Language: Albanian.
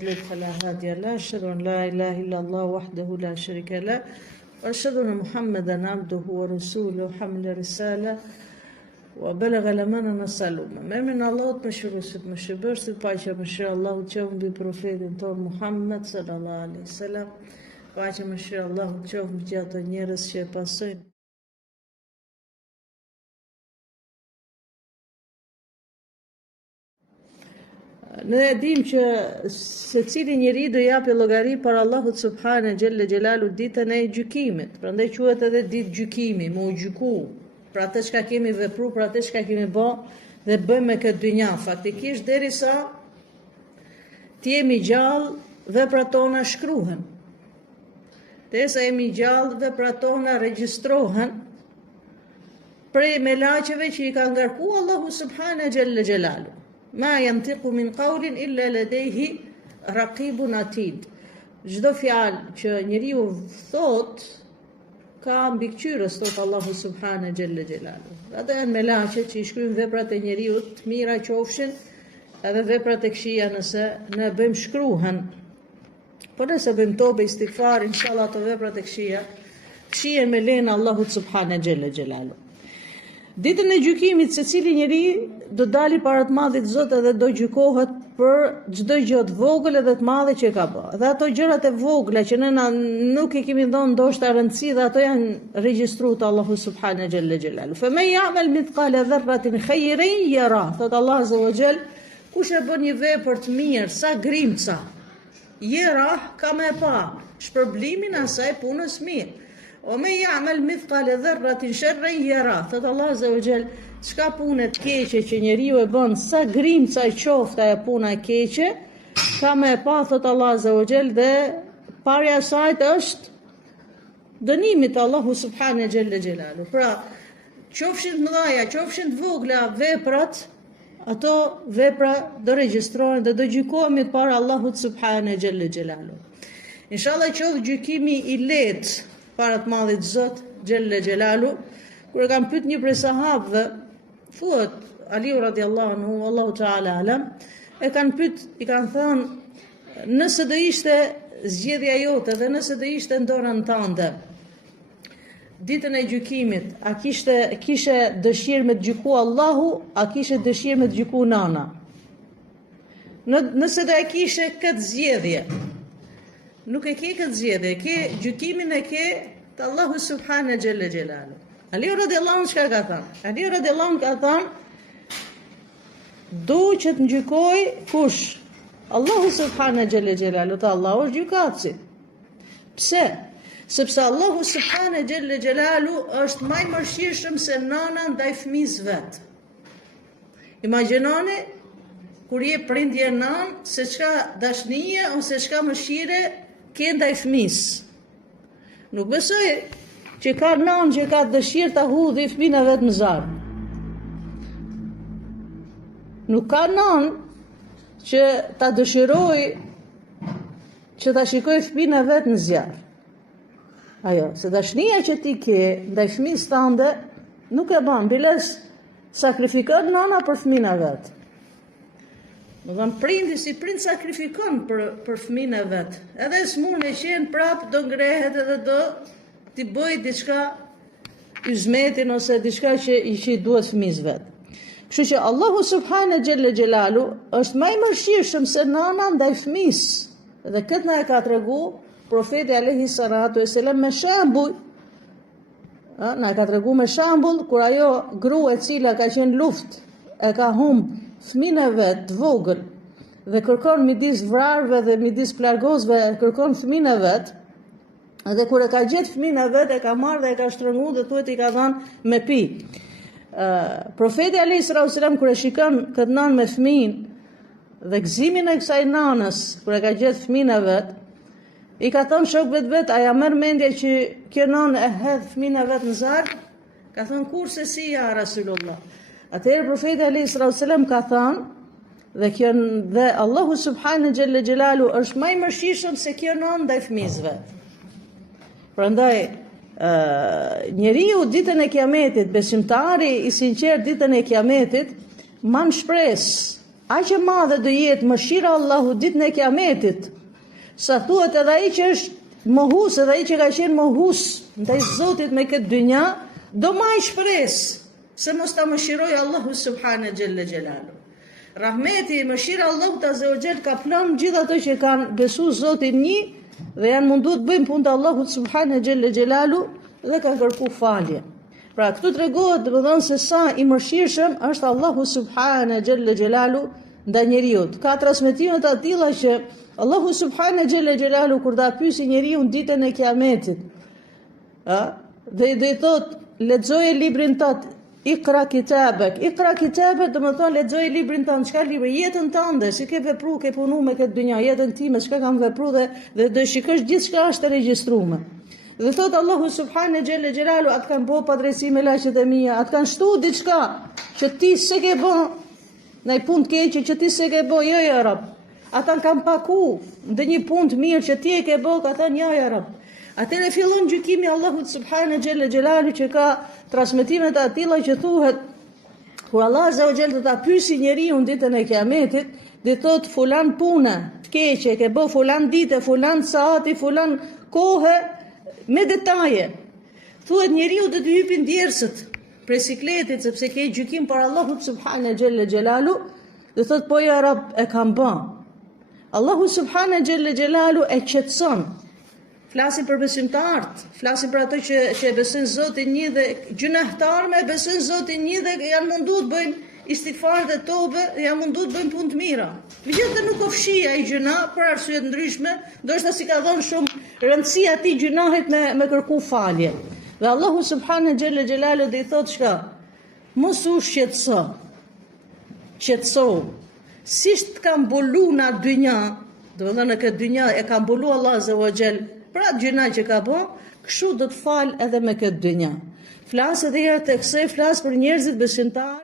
فلا هادي له أشهد أن لا إله إلا الله وحده لا شريك له وأشهد أن محمدا عبده ورسوله حمل رسالة وبلغ الأمانة نسألهما ما من الله تمشرس مشبرس بايشة ما شاء الله تشوف ببروفيت انتون محمد صلى الله عليه وسلم بايشة ما شاء الله تشوف بجاto njerëz që e pasojnë Ne e dim që secili njeri do japi llogari për Allahut subhane xhelle xhelalu ditën e gjykimit. Prandaj quhet edhe ditë gjykimi, më u gjyku për atë çka kemi vepruar, për atë çka kemi bë dhe bëjmë me këtë dynja. Faktikisht derisa të jemi gjallë, veprat tona shkruhen. Derisa jemi gjallë, veprat tona regjistrohen prej melaqeve që i ka ngarkuar Allahu subhane xhelle xhelalu. Ma yantiqu min qawlin illa ladayhi raqibun atid. Çdo fjalë që njeriu thot ka mbikëqyrës thot Allahu subhane xhelle xhelalu. Ato janë melaqe që i shkruajnë veprat e njeriu, të mira qofshin, edhe veprat e këqija nëse ne bëjmë shkruhen. Po nëse bëjmë tobe istighfar, inshallah ato veprat e këqija shihen me lejen e Allahut subhane xhelle xhelalu. Ditën e gjykimit secili njeri do dali para të Madhit Zot edhe do gjykohet për çdo gjë të vogël edhe të madhe që ka bërë. Dhe ato gjërat e vogla që ne nuk i kemi dhënë ndoshta rëndësi dhe ato janë regjistruar te Allahu subhanahu xhelle xhelalu. Fa man ya'mal mithqala dharratin khayran yara. Thot Allah azza wa jall, kush e bën një vepër të mirë sa grimca, yara ka më pa shpërblimin e asaj punës mirë. O me ya'mal mithqala dharratin sharran yara. Thot Allah azza wa jall, çka punë të keqe që njeriu e bën sa grimca e qoftë ajo puna e keqe, ka më e pa thot Allah azza wa jall dhe parja e saj është dënimi të Allahu subhanahu xhelle xhelalu. Pra, qofshin të mëdha, qofshin të vogla veprat, ato vepra do regjistrohen dhe do gjykohemi para Allahut subhanahu xhelle xhelalu. Inshallah qoftë gjykimi i lehtë para të Madhit Zot xhelle xhelalu. Kur e kam pyet një prej sahabëve, thuhet Aliu radiallahu anhu, Allahu ta'ala alam, e kanë pyet, i kanë thënë, nëse do ishte zgjedhja jote dhe nëse do ishte në dorën tënde, ditën e gjykimit, a kishe dëshirë me të gjyku Allahu, a kishe dëshirë me të gjyku nana? Nëse do e kishe këtë zgjedhje, nuk e ke këtë zgjedhje, ke gjykimin e ke të Allahu subhanahu xhelle xhelalu. Aliu radiallahu anhu çka ka thënë? Aliu radiallahu anhu ka thënë, du që të gjykoj kush? Allahu subhanahu xhelle xhelalu, te Allahu është gjykatësi. Pse? Sepse Allahu subhanahu xhelle xhelalu është më i mëshirshëm se nana ndaj fëmijës vet. Imagjinoni kur je prindje nan, se çka dashnije ose çka mëshire ke ndaj fëmijës. Nuk besoj që ka nan që ka dëshirë ta hudhi fëmijën e vet në zjarr. Nuk ka nan që ta dëshiroj që ta shikoj fëmijën e vet në zjarr. Ajo, se dashnia që ti ke ndaj fëmijës tënde nuk e bën, biles sakrifikon nana për fëmijën e vet. Do të thonë prindi si prind sakrifikon për fëmijën e vet. Edhe s'mund me qenë prap do ngrehet edhe do t'i bëj diçka yzmetin ose diçka që i duhet fëmijës vet. Kështu që Allahu subhanahu xhelle xhelalu është më i mëshirshëm se nana ndaj fëmijës. Dhe këtë na e ka treguar profeti alayhi salatu wasalam me shembull. Na ka treguar me shembull kur ajo grua e cila ka qenë luftë e ka humb fëmijën e vet të vogël dhe kërkon midis vrarëve dhe midis plargosëve kërkon fëmijën e vet. Dhe kur e ka gjetë fëmijën e vet e ka marrë dhe e ka shtrënguar dhe thuhet i ka dhënë me pi. Profeti alayhi salatu wasalam kur e shikon këtë nanë me fëmijën dhe gëzimin e kësaj nanës kur e ka gjetë fëmijën e vet, i ka thënë shokëve të vet, a ja merr mendje që kjo nanë e hedh fëmijën e vet në zjarr? Ka thënë kurse si ja Rasulullah. Atëherë profeti alayhi salatu wasalam ka thënë dhe Allahu subhanahu xhelle xhelalu është më i mëshirshëm se kjo nanë ndaj fëmijës vet. Prandaj njeriu ditën e Kiametit, besimtari i sinqert ditën e Kiametit, man shpresë aq e madhe do jetë mëshira e Allahut ditën e Kiametit, sa thuhet edhe ai që është mohus, edhe ai që ka qenë mohus ndaj Zotit me këtë dynja, do maj shpresë se mos ta mëshiroj Allahu subhane xhelle xhelalu. Rahmeti, mëshira Allahut azza wa xal ka planë gjithë ato që kanë besu Zotin një dhe janë mundu të bëjnë punë të Allahut subhane xhelle xhelalu dhe kanë kërku falje. Pra këtu tregohet domethënë se sa i mëshirshëm është Allahu subhane xhelle xhelalu ndaj njeriu. Ka transmetime të tilla që Allahu subhane xhelle xhelalu kur ta pyesi njeriu ditën e Kiametit, dhe i thot lexoje librin tat, Iqra kitabek, do më thonë lexoje librin tënd, çka libri, jetën tënde, si ke vepruar, ke punu me këtë dynja, jetën time, çka kam vepruar dhe do shikosh gjithçka është regjistruar. Dhe thot Allahu subhane xhelle xhelalu, atë kanë bë padrejsi me laqet e mia, atë kanë shtu diçka që ti s'e ke bën, ndaj punë të keqe që ti s'e ke bën, jo ja Rab. Ata kanë paku ndonjë punë të mirë që ti e ke bën, ata jo ja Rab. Atëre fillon gjykimi Allahut subhane xhelle xhelalu që ka transmetime të atilla që thuhet kur Allah azza wa xal do ta pyesi njeriu ditën e Kiametit, dhe thot fulan punë të keqe ke bë, fulan ditë, fulan saati, fulan kohë me detaje. Thuhet njeriu do të hypin djersët prej sikletit sepse ke gjykim për Allahut subhane xhelle xhelalu, dhe thot po ja Rab e kam bën. Allahu subhane xhelle xhelalu e qetson. Flasim për besimtarët, flasim për ato që e besojnë Zotin një dhe gjunahtarë me besojnë Zotin një dhe janë mundu të bëjnë istighfar dhe tobe, janë mundu të bëjnë punë të mira. Megjithatë nuk ofshi ai gjuna për arsye të ndryshme, ndoshta si ka dhënë shumë rëndësi atij gjunahit me kërku falje. Dhe Allahu subhanahu xhelle xhelalu dhe i thotë çka? Mos u shqetëso. Qetëso. Si të kam mbulu na dynja, do të thënë në këtë dynja e ka mbulu Allah azza wa xal. Pra gjëna që ka bo, kështu do të falë edhe me këtë dynja. Flasë edhe herë të kësaj, flasë për njerëzit besimtarë.